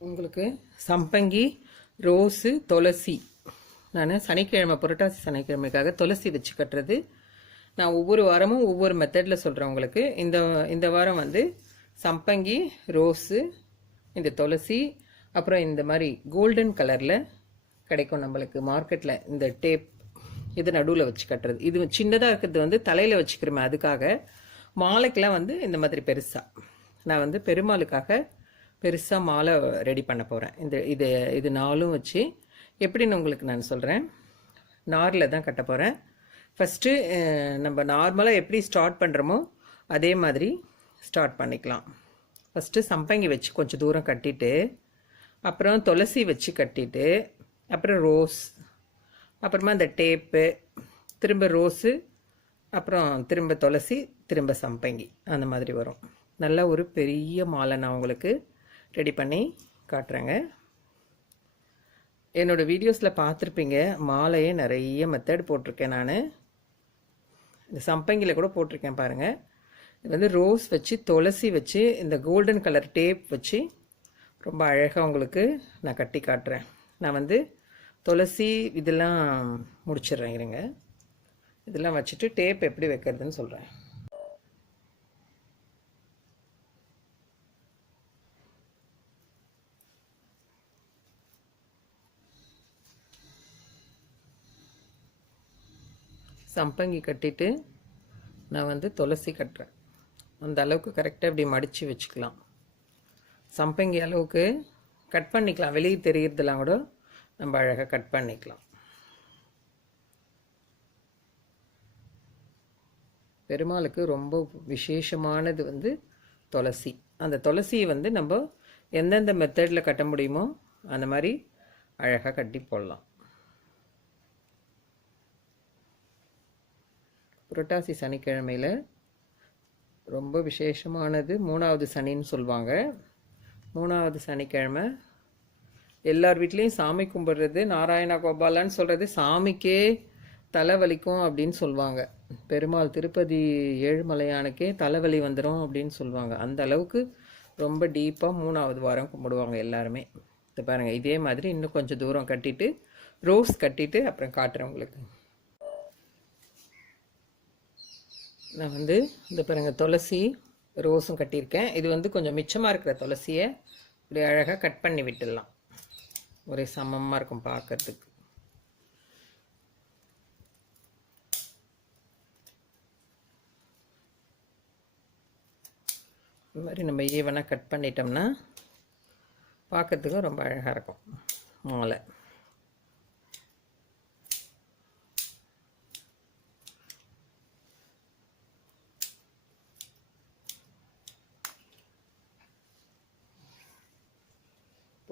உங்களுக்கு சம்பங்கி ரோஸு துளசி. நான் சனிக்கிழமை புரட்டாசி சனிக்கிழமைக்காக துளசி வச்சு கட்டுறது. நான் ஒவ்வொரு வாரமும் ஒவ்வொரு மெத்தடில் சொல்கிறேன் உங்களுக்கு. இந்த இந்த வாரம் வந்து சம்பங்கி ரோஸு இந்த துளசி அப்புறம் இந்த மாதிரி கோல்டன் கலரில் கிடைக்கும் நம்மளுக்கு மார்க்கெட்டில் இந்த டேப் இது நடுவில் வச்சு கட்டுறது. இது சின்னதாக இருக்கிறது வந்து தலையில் வச்சுக்கிறோமே அதுக்காக மாலைக்கெலாம் வந்து இந்த மாதிரி பெருசாக நான் வந்து பெருமாளுக்காக பெருசாக மாலை ரெடி பண்ண போகிறேன் இந்த இது இது நாலும் வச்சு எப்படின்னு உங்களுக்கு நான் சொல்கிறேன் நாரில் தான் கட்ட போகிறேன் ஃபஸ்ட்டு நம்ம நார்மலாக எப்படி ஸ்டார்ட் பண்ணுறோமோ அதே மாதிரி ஸ்டார்ட் பண்ணிக்கலாம். ஃபஸ்ட்டு சம்பங்கி வச்சு கொஞ்சம் தூரம் கட்டிட்டு அப்புறம் துளசி வச்சு கட்டிட்டு அப்புறம் ரோஸ் அப்புறமா இந்த டேப்பு திரும்ப ரோஸு அப்புறம் திரும்ப துளசி திரும்ப சம்பங்கி. அந்த மாதிரி வரும். நல்ல ஒரு பெரிய மாலை நான் உங்களுக்கு ரெடி பண்ணி காட்டுறேங்க. என்னோடய வீடியோஸில் பார்த்துருப்பீங்க மாலையே நிறைய மெத்தட் போட்டிருக்கேன் நான். இந்த சம்பங்கியில் கூட போட்டிருக்கேன் பாருங்கள் இது வந்து ரோஸ் வச்சு துளசி வச்சு இந்த கோல்டன் கலர் டேப் வச்சு ரொம்ப அழகாக உங்களுக்கு நான் கட்டி காட்டுறேன். நான் வந்து துளசி இதெல்லாம் முடிச்சிடுறேன் இருங்க. இதெல்லாம் வச்சுட்டு டேப் எப்படி வைக்கிறதுன்னு சொல்கிறேன் சம்பங்கி கட்டிட்டு நான் வந்து துளசி கட்டுறேன். அந்த அளவுக்கு கரெக்டாக இப்படி மடித்து வச்சுக்கலாம். சம்பங்கி அளவுக்கு கட் பண்ணிக்கலாம். வெளியே தெரிகிறதுலாம் கூட நம்ம அழகாக கட் பண்ணிக்கலாம். பெருமாளுக்கு ரொம்ப விசேஷமானது வந்து துளசி. அந்த துளசியை வந்து நம்ம எந்தெந்த மெத்தடில் கட்ட முடியுமோ அந்த மாதிரி அழகாக கட்டி போடலாம். புரட்டாசி சனிக்கிழமையில் ரொம்ப விசேஷமானது மூணாவது சனின்னு சொல்லுவாங்க மூணாவது சனிக்கிழமை எல்லார் வீட்லேயும் சாமி கும்பிட்றது நாராயண கோபாலான்னு சொல்கிறது சாமிக்கே தலைவலிக்கும் அப்படின்னு சொல்லுவாங்க பெருமாள் திருப்பதி ஏழுமலையானுக்கே தலைவலி வந்துடும் அப்படின்னு சொல்லுவாங்க அந்த அளவுக்கு ரொம்ப டீப்பாக மூணாவது வாரம் கும்பிடுவாங்க எல்லாருமே. இது பாருங்கள் இதே மாதிரி இன்னும் கொஞ்சம் தூரம் கட்டிட்டு ரோஸ் கட்டிட்டு அப்புறம் காட்டுறேன் உங்களுக்கு. நான் வந்து இந்த பாருங்கள் துளசி ரோஸும் கட்டியிருக்கேன். இது வந்து கொஞ்சம் மிச்சமாக இருக்கிற துளசியை இப்படி அழகாக கட் பண்ணி விட்டுடலாம். ஒரே சமமாக இருக்கும் பார்க்கறதுக்கு. இந்த மாதிரி நம்ம ஈவனாக கட் பண்ணிட்டோம்னா பார்க்கறதுக்கும் ரொம்ப அழகாக இருக்கும். மாலை.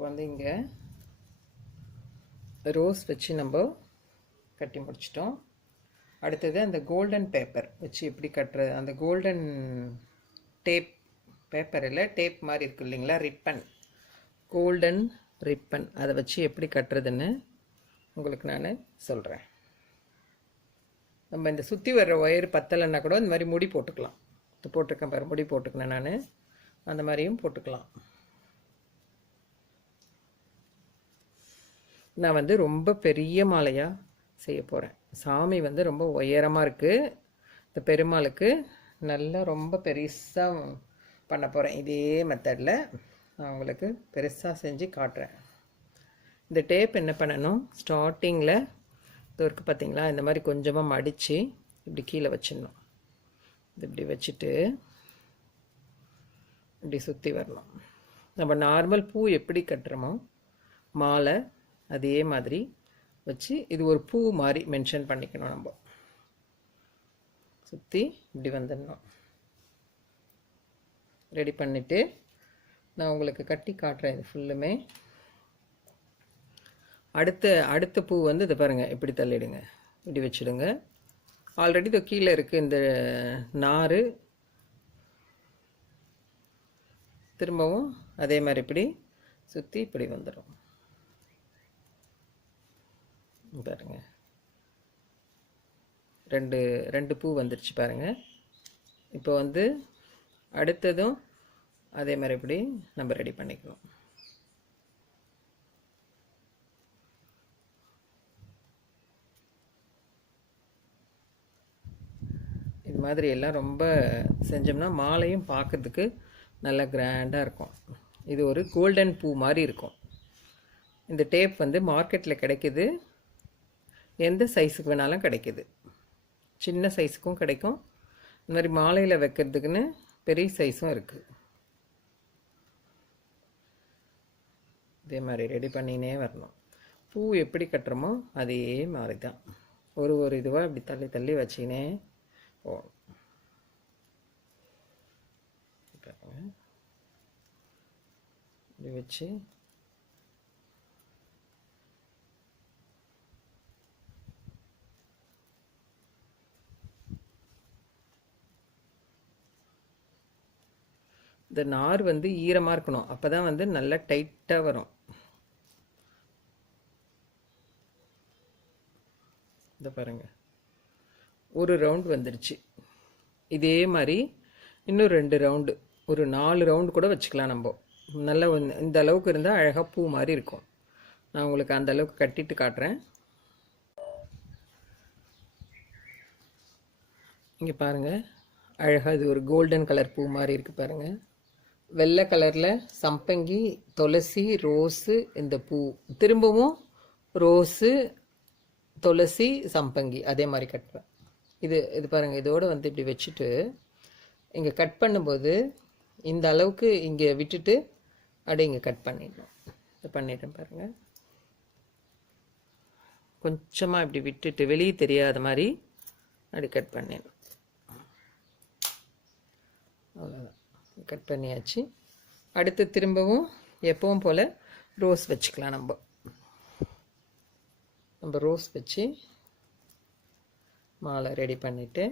வந்து இங்கே ரோஸ் வச்சு நம்ம கட்டி முடிச்சிட்டோம். அடுத்தது அந்த கோல்டன் பேப்பர் வச்சு எப்படி கட்டுறது அந்த கோல்டன் டேப் பேப்பர் இல்லை டேப் மாதிரி இருக்கு இல்லைங்களா ரிப்பன் கோல்டன் ரிப்பன் அதை வச்சு எப்படி கட்டுறதுன்னு உங்களுக்கு நான் சொல்கிறேன் நம்ம இந்த சுற்றி வர்ற ஒயர் பத்தலைன்னா கூட இந்த மாதிரி முடி போட்டுக்கலாம். போட்டிருக்கேன் பாரு முடி போட்டுக்கினேன் நான். அந்த மாதிரியும் போட்டுக்கலாம். நான் வந்து ரொம்ப பெரிய மாலையாக செய்ய போகிறேன் சாமி வந்து ரொம்ப உயரமாக இருக்குது இந்த பெருமாளுக்கு நல்லா ரொம்ப பெருசாக பண்ண போகிறேன் இதே மெத்தடில் நான் உங்களுக்கு பெருசாக செஞ்சு காட்டுறேன். இந்த டேப் என்ன பண்ணணும்? ஸ்டார்டிங்கில் இது இருக்குது பார்த்தீங்களா இந்த மாதிரி கொஞ்சமாக மடித்து இப்படி கீழே வச்சிடணும். இது இப்படி வச்சுட்டு இப்படி சுற்றி வரணும். நம்ம நார்மல் பூ எப்படி கட்டுறோமோ மாலை அதே மாதிரி வச்சு இது ஒரு பூ மாதிரி மென்ஷன் பண்ணிக்கணும் நம்ம. சுற்றி இப்படி வந்துடணும். ரெடி பண்ணிவிட்டு நான் உங்களுக்கு கட்டி காட்டுறேன் இது ஃபுல்லுமே அடுத்த அடுத்த பூ வந்து இதை பாருங்கள் இப்படி தள்ளிடுங்க. இப்படி வச்சுடுங்க. ஆல்ரெடி இது கீழே இருக்குது இந்த நார் திரும்பவும் அதே மாதிரி இப்படி சுற்றி இப்படி வந்துடும். பாருங்கள் ரெண்டு ரெண்டு பூ வந்துருச்சு பாருங்கள் இப்போ வந்து அடுத்ததும் அதே மாதிரி இப்படி நம்ம ரெடி பண்ணிக்குவோம். இது மாதிரி எல்லாம் ரொம்ப செஞ்சோம்னா மாலையும் பார்க்கறதுக்கு நல்லா கிராண்டாக இருக்கும். இது ஒரு கோல்டன் பூ மாதிரி இருக்கும். இந்த டேப் வந்து மார்க்கெட்டில் கிடைக்கிது. எந்த சைஸுக்கு வேணாலும் கிடைக்குது. சின்ன சைஸுக்கும் கிடைக்கும். இந்த மாதிரி மாலையில் வைக்கிறதுக்குன்னு பெரிய சைஸும் இருக்குது இதே மாதிரி ரெடி பண்ணினே வரணும். பூ எப்படி கட்டுறோமோ அதே மாதிரி தான் ஒரு ஒரு இதுவாக இப்படி தள்ளி தள்ளி வச்சுக்கினே போகணும். இப்படி வச்சு இந்த நார் வந்து ஈரமாக இருக்கணும். அப்போ தான் வந்து நல்லா டைட்டாக வரும். இந்த பாருங்க. ஒரு ரவுண்ட் வந்துடுச்சு இதே மாதிரி இன்னும் ரெண்டு ரவுண்டு ஒரு நாலு ரவுண்டு கூட வச்சுக்கலாம் நம்ம. நல்லா வந்து- இந்த அளவுக்கு இருந்தால் அழகாக பூ மாதிரி இருக்கும். நான் உங்களுக்கு அந்த அளவுக்கு கட்டிட்டு காட்டுறேன். இங்கே பாருங்கள் அழகாக இது ஒரு கோல்டன் கலர் பூ மாதிரி இருக்குது பாருங்கள் வெள்ளை கலரில் சம்பங்கி துளசி ரோஸு இந்த பூ. திரும்பவும் ரோஸு துளசி சம்பங்கி. அதே மாதிரி கட்டுறேன். இது இது பாருங்கள் இதோடு வந்து இப்படி வச்சுட்டு இங்கே கட் பண்ணும்போது இந்த அளவுக்கு இங்கே விட்டுட்டு அப்படியே இங்கே கட் பண்ணிடணும் இது பண்ணிடுறேன் பாருங்கள் கொஞ்சமாக இப்படி விட்டுட்டு வெளியே தெரியாத மாதிரி அப்படி கட் பண்ணிடணும் அவ்வளோதான் கட் பண்ணியாச்சு. அடுத்து திரும்பவும் எப்பவும் போல் ரோஸ் வச்சுக்கலாம் நம்ம. நம்ம ரோஸ் வச்சு மாலை ரெடி பண்ணிவிட்டு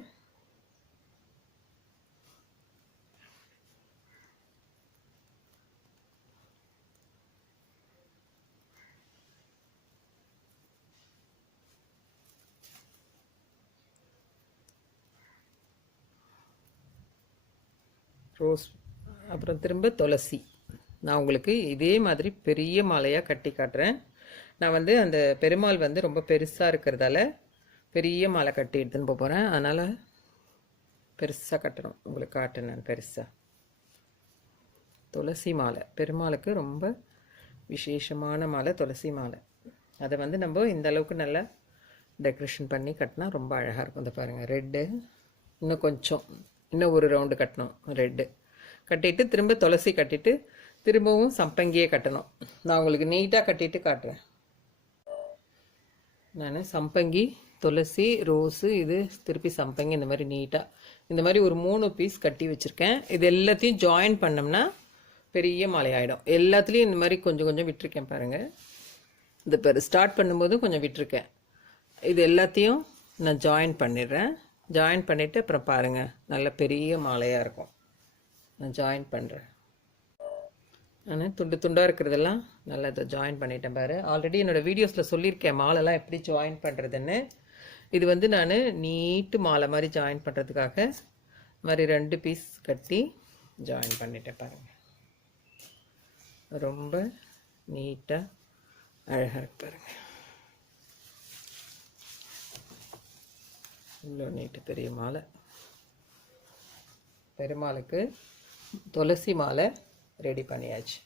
ரோஸ் அப்புறம் திரும்ப துளசி. நான் உங்களுக்கு இதே மாதிரி பெரிய மாலையாக கட்டி காட்டுறேன். நான் வந்து அந்த பெருமாள் வந்து ரொம்ப பெருசாக இருக்கிறதால பெரிய மாலை கட்டி எடுத்துன்னு போக போகிறேன் அதனால் பெருசாக கட்டணும். உங்களுக்கு காட்டுறேன் நான் பெருசாக துளசி மாலை. பெருமாளுக்கு ரொம்ப விசேஷமான மாலை துளசி மாலை. அதை வந்து நம்ம இந்த அளவுக்கு நல்லா டெக்கரேஷன் பண்ணி கட்டினா ரொம்ப அழகாக இருக்கும். இந்த பாருங்கள் ரெட்டு. இன்னும் கொஞ்சம். இன்னும் ஒரு ரவுண்டு கட்டணும். ரெட்டு. கட்டிட்டு திரும்ப துளசி கட்டிட்டு திரும்பவும் சம்பங்கியே கட்டணும். நான் உங்களுக்கு நீட்டாக கட்டிட்டு காட்டுறேன். நான் சம்பங்கி துளசி ரோஸு இது திருப்பி சம்பங்கி இந்த மாதிரி நீட்டாக இந்த மாதிரி ஒரு மூணு பீஸ் கட்டி வச்சுருக்கேன். இது எல்லாத்தையும் ஜாயின் பண்ணோம்னா பெரிய மலையாயிடும். எல்லாத்துலேயும் இந்த மாதிரி கொஞ்சம் கொஞ்சம் விட்டுருக்கேன் பாருங்கள் இந்த பெரு ஸ்டார்ட் பண்ணும்போது கொஞ்சம் விட்டுருக்கேன். இது எல்லாத்தையும் நான் ஜாயின் பண்ணிடுறேன். ஜாயின் பண்ணிவிட்டு அப்புறம் பாருங்கள் நல்ல பெரிய மாலையாக இருக்கும். நான் ஜாயின் பண்ணுறேன் நான் துண்டு துண்டாக இருக்கிறதெல்லாம் நல்லா இதை ஜாயின் பண்ணிட்டேன் பாரு. ஆல்ரெடி என்னோடய வீடியோஸில் சொல்லியிருக்கேன் மாலைலாம் எப்படி ஜாயின் பண்ணுறதுன்னு இது வந்து நான் நீட்டு மாலை மாதிரி ஜாயின் பண்ணுறதுக்காக மாதிரி ரெண்டு பீஸ் கட்டி ஜாயின் பண்ணிட்டேன் பாருங்கள் ரொம்ப நீட்டாக அழகாக பாருங்கள் பாருங்க. இவ்வளோ நீட்டு பெரிய மாலை. பெருமாளுக்கு துளசி மாலை ரெடி பண்ணியாச்சு.